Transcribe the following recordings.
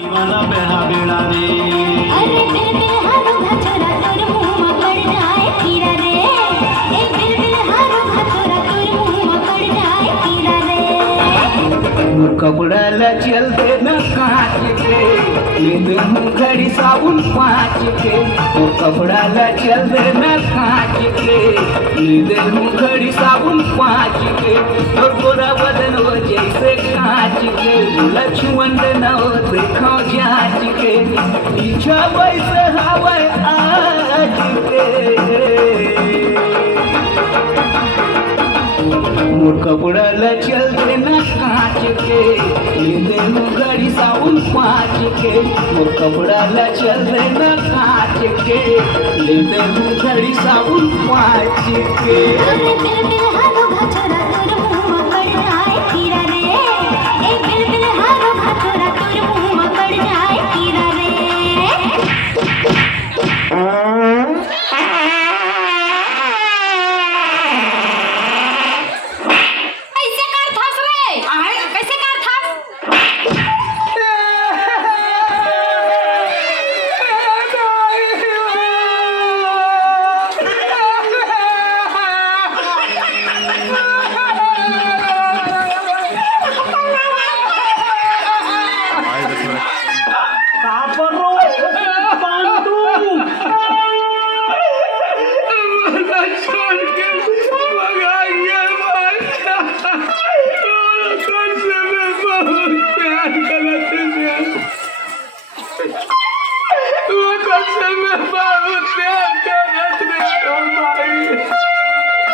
दीवाना बेड़ा बेड़ा रे अरे बिल हारो घचोरा तोर मुंह में पड़ जाए कीड़ा रे ए बिल हारो घचोरा तोर मुंह में पड़ जाए कीड़ा रे मोर कपड़ा ला चलते न कांच के लेदे मुखड़ी साबुन पाँच के मोर कपड़ा ला चलते न कांच के लेदे मुखड़ी साबुन पाँच के और गोरा बदन हो जैसे कांच के लक्ष्मण न हो देखो जांच के पीछा वैसे हवाए आज के मोर कपड़ा ला चलते न कांच के लेदे मुखड़ी साबुन पाँच के मोर कपड़ा ला चलते न कांच के लेदे मुखड़ी साबुन पाँच के अरे बिल हारो घचोरा तोर मुंह में पड़ जाए कीड़ा रे ए बिल हारो घचोरा तोर मुंह में पड़ जाए कीड़ा रे कैसे कर थस रे कैसे कर थस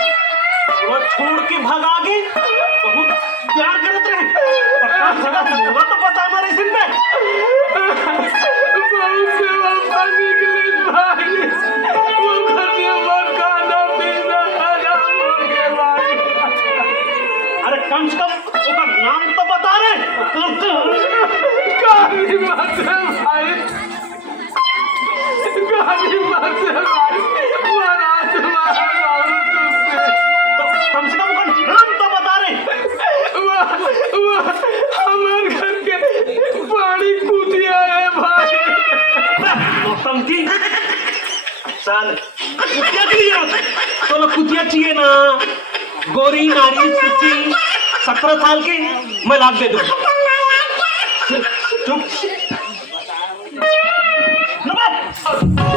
छोड़ के भगा के बहुत प्यार करत रहे पक्का जगह बोला तो बता मारे सिन पे बहुत सेवा पानी के लिए भाई वो खर्चे और खाना पीना हराम हो गए भाई अरे कम से कम उसका नाम तो बता रे काली बात है भाई काली बात है भाई महाराज महाराज तो कम से कम उसका नाम तो बता रे वो हमारे घर के पानी कुतिया है भाई नौटंकी चल कुतिया चाहिए तो लोग कुतिया चाहिए ना गोरी नारी सुची 17 साल की मैं लाख दे दूँ चुप नमस्कार